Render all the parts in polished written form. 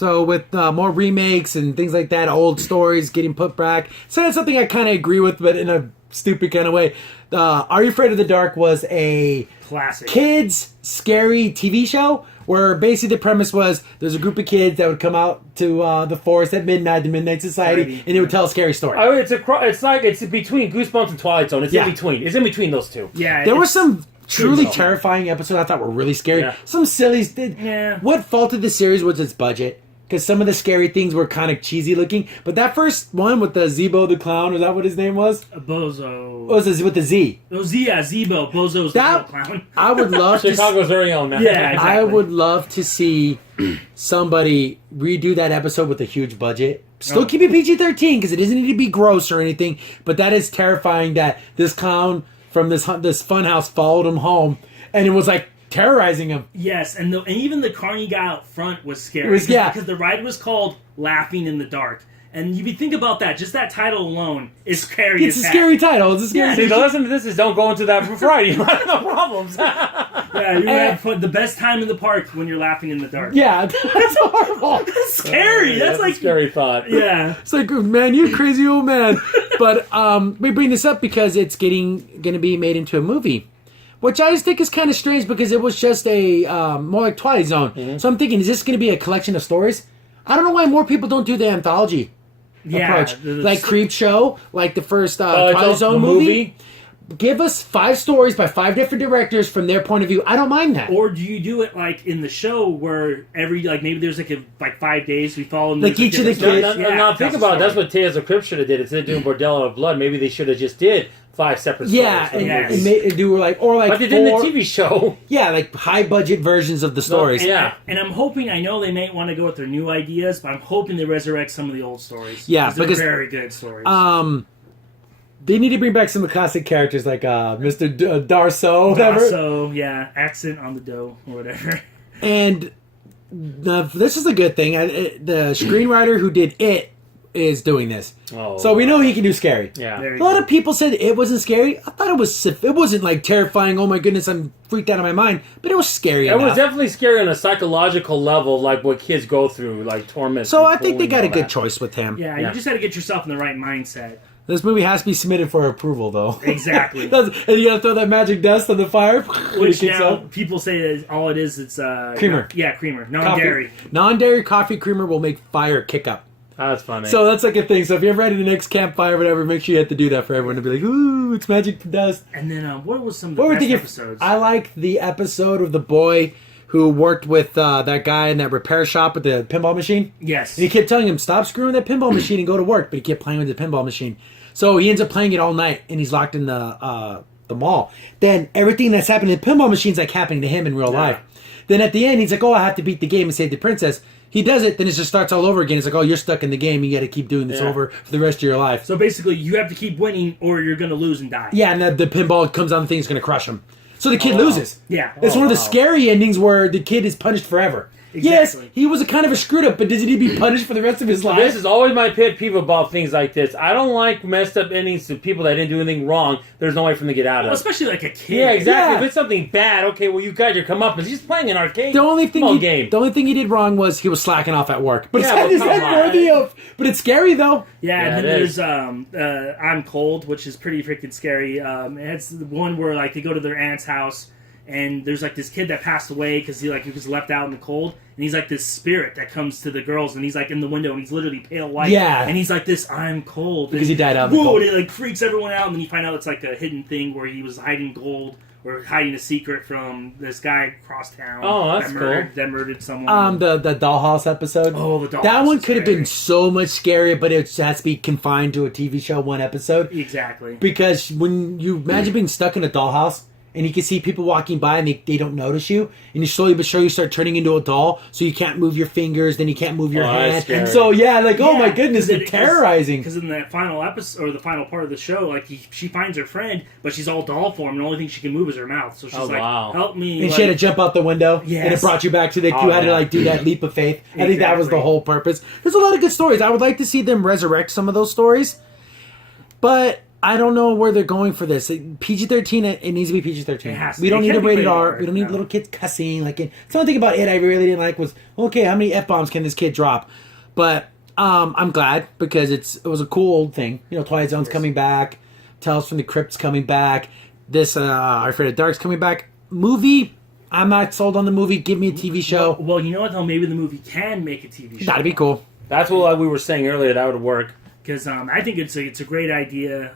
So with more remakes and things like that, old stories getting put back. So that's something I kind of agree with, but in a stupid kind of way. Are You Afraid of the Dark was a classic kids scary TV show where basically the premise was there's a group of kids that would come out to the forest at midnight, the Midnight Society, and it would tell a scary story. Oh, it's between Goosebumps and Twilight Zone. It's in between. It's in between those two. Yeah, there were some truly terrifying episodes I thought were really scary. Yeah. Some silly. Yeah. What faulted the series was its budget. Because some of the scary things were kind of cheesy looking. But that first one with the Zebo the Clown, was that what his name was? Bozo. What was it with the Z? Oh, Zebo. Bozo's the little clown. I would love to Chicago's very own, man. Yeah, exactly. I would love to see somebody redo that episode with a huge budget. Still keep it PG-13 because it doesn't need to be gross or anything. But that is terrifying that this clown from this funhouse followed him home. And it was like terrorizing him. Yes, and even the carny guy out front was scary. It was, because the ride was called Laughing in the Dark. And if you think about that, just that title alone is scary. It's a scary title. It's a scary See, the lesson to this is don't go into that variety. You have no problems. Yeah, you have fun. The best time in the park when you're laughing in the dark. Yeah, that's horrible. That's scary. That's like a scary thought. Yeah. It's like, man, you crazy old man. But we bring this up because it's going to be made into a movie. Which I just think is kind of strange because it was just a more like Twilight Zone. Mm-hmm. So I'm thinking, is this going to be a collection of stories? I don't know why more people don't do the anthology approach. Like Creep Show, like the first Twilight Zone movie. Give us 5 stories by 5 different directors from their point of view. I don't mind that. Or do you do it like in the show where maybe there's like 5 days we follow them like each of the kids. Now think about it. That's what Tales of Crypt should have did. Instead of doing Bordello of Blood, maybe they should have just did 5 separate stories. Yeah, and do like they did in the TV show. Yeah, like high budget versions of the stories. Yeah, and I'm hoping. I know they may want to go with their new ideas, but I'm hoping they resurrect some of the old stories. Yeah, because they're very good stories. They need to bring back some of the classic characters like Mr. Darso, whatever. Darso, yeah, accent on the dough or whatever. And this is a good thing. The screenwriter who did It is doing this, so we know he can do scary. Yeah, a lot of people said it wasn't scary. I thought it was. It wasn't like terrifying. Oh my goodness, I'm freaked out of my mind. But it was scary. It was definitely scary on a psychological level, like what kids go through, like torment. So I think they got a good choice with him. Yeah, you just got to get yourself in the right mindset. This movie has to be submitted for approval, though. Exactly. And you got to throw that magic dust on the fire. Which now people say that all it is, it's creamer. Creamer, non-dairy. Non-dairy coffee creamer will make fire kick up. Oh, that's funny. So that's like a thing. So if you're ever at the next campfire or whatever, make sure you have to do that for everyone to be like, ooh, it's magic dust. And then what was some of the best episodes? I like the episode of the boy who worked with that guy in that repair shop with the pinball machine. Yes. And he kept telling him, stop screwing that pinball machine and go to work. But he kept playing with the pinball machine. So he ends up playing it all night, and he's locked in the mall. Then everything that's happening to the pinball machine's like happening to him in real life. Then at the end, he's like, oh, I have to beat the game and save the princess. He does it, then it just starts all over again. It's like, oh, you're stuck in the game. You got to keep doing this over for the rest of your life. So basically, you have to keep winning, or you're going to lose and die. Yeah, and the pinball comes on the thing, it's going to crush him. So the kid loses. Yeah. It's one of the scary endings where the kid is punished forever. Exactly. Yes, he was a kind of a screwed up, but does he need to be punished for the rest of his life? This is always my pet peeve about things like this. I don't like messed up endings to people that didn't do anything wrong. There's no way for them to get out of. Especially like a kid. Yeah, exactly. Yeah. If it's something bad, okay, well, you got your comeuppance. He's playing an arcade. The only thing he did wrong was he was slacking off at work. But it's worthy of. But it's scary though. Yeah, and then there's I'm Cold, which is pretty freaking scary. It's the one where like they go to their aunt's house. And there's like this kid that passed away because he was left out in the cold, and he's like this spirit that comes to the girls, and he's like in the window, and he's literally pale white, and he's like this I'm cold because he died out. Whoa! And it like freaks everyone out, and then you find out it's like a hidden thing where he was hiding gold or hiding a secret from this guy across town. Oh, that's cool. That murdered someone. The Dollhouse episode. Oh, the Dollhouse. That one could have been so much scarier, but it has to be confined to a TV show, one episode. Exactly. Because when you imagine being stuck in a dollhouse. And you can see people walking by and they don't notice you. And you slowly but surely start turning into a doll. So you can't move your fingers, then you can't move your hand. And so, oh my goodness, they're terrorizing. Because in that final episode, or the final part of the show, like she finds her friend, but she's all doll form, and the only thing she can move is her mouth. So she's help me. And she had to jump out the window. Yes. And it brought you back to you had to do that leap of faith. I think that was the whole purpose. There's a lot of good stories. I would like to see them resurrect some of those stories. But I don't know where they're going for this. PG-13, it needs to be PG-13. It has to. We don't It need can't a be rated rated R. R, We don't need no. little kids cussing. Something about it I really didn't like was, okay, how many F-bombs can this kid drop? But I'm glad because it was a cool old thing. Twilight Zone's coming back. Tales from the Crypt's coming back. This Are Afraid of Dark's coming back. Movie, I'm not sold on the movie. Give me a TV show. Well, you know what though? Maybe the movie can make a TV show. That'd be cool. That's what we were saying earlier. That would work. Because I think it's a great idea.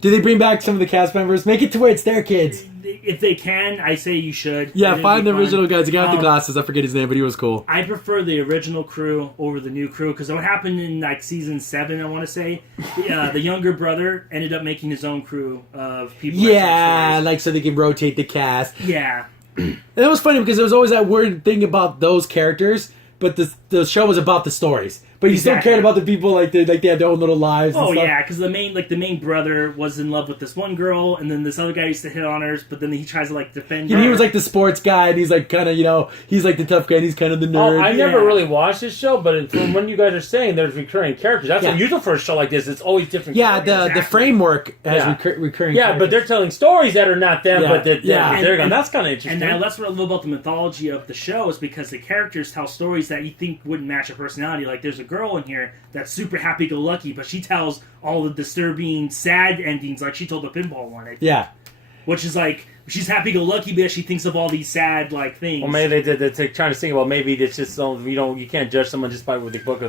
Do they bring back some of the cast members? Make it to where it's their kids. If they can, I say you should. Yeah, It'd find be the fun. original guys. The guy with the glasses. I forget his name, but he was cool. I prefer the original crew over the new crew because what happened in season 7, I want to say, the younger brother ended up making his own crew of people. that Yeah, tell so they can rotate the cast. stories. Yeah. And it was funny because there was always that weird thing about those characters, but the show was about the stories. But you still Exactly. cared about the people they had their own little lives. And Oh stuff. yeah, because the main brother was in love with this one girl, and then this other guy used to hit on hers, but then he tries to defend her. And he was the sports guy, and he's kind of he's the tough guy, and he's kind of the nerd. Oh, I never Yeah. really watched this show, but from when you guys are saying there's recurring characters, that's Yeah. unusual for a show like this. It's always different. Yeah, characters. the Exactly. framework has Yeah. recurring. Yeah, but they're characters. telling stories that are not them, Yeah. but that Yeah. they're going. And- That's kind of interesting. And now that's what I love about the mythology of the show is because the characters tell stories that you think wouldn't match a personality. Like there's a girl in here that's super happy-go-lucky, but she tells all the disturbing, sad endings, like she told the pinball one. Yeah. Which is she's happy-go-lucky, but she thinks of all these sad things. Well, maybe they're trying to think. Well, maybe it's just you can't judge someone just by the book or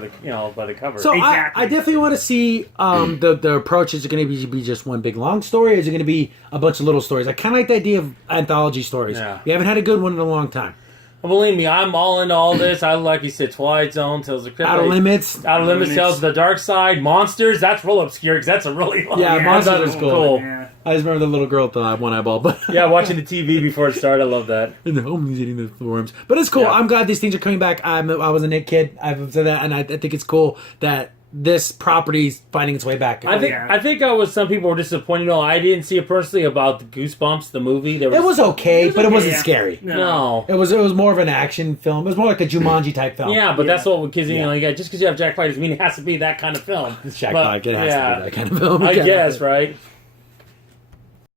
by the cover. So Exactly. I definitely want to see the approach. Is it going to be just one big long story? Or is it going to be a bunch of little stories? I kind of like the idea of anthology stories. Yeah. We haven't had a good one in a long time. Well, believe me, I'm all into all this. I like you said, Twilight Zone, Tales of the Crypt, Outer Limits. Outer Limits, Limits. Tales of the Dark Side, Monsters. That's real obscure because that's a really long. Yeah, Monsters that was cool. Yeah. I just remember the little girl with the one eyeball, but Yeah, watching the TV before it started, I love that. and the homies eating the worms. But it's cool. Yeah. I'm glad these things are coming back. I was a Nick kid. I've said that, and I think it's cool that this property's finding its way back. yeah. I think some people were disappointed. I didn't see it personally about the Goosebumps, the movie. it was okay, but it wasn't yeah. scary. no. It was more of an action film. It was more like a Jumanji type film. Yeah, but Yeah. that's what kids, Yeah. just because you have Jack Black doesn't mean it has to be that kind of film. It's Jack But, Black. It has to yeah. be that kind of film. I Okay. guess, right?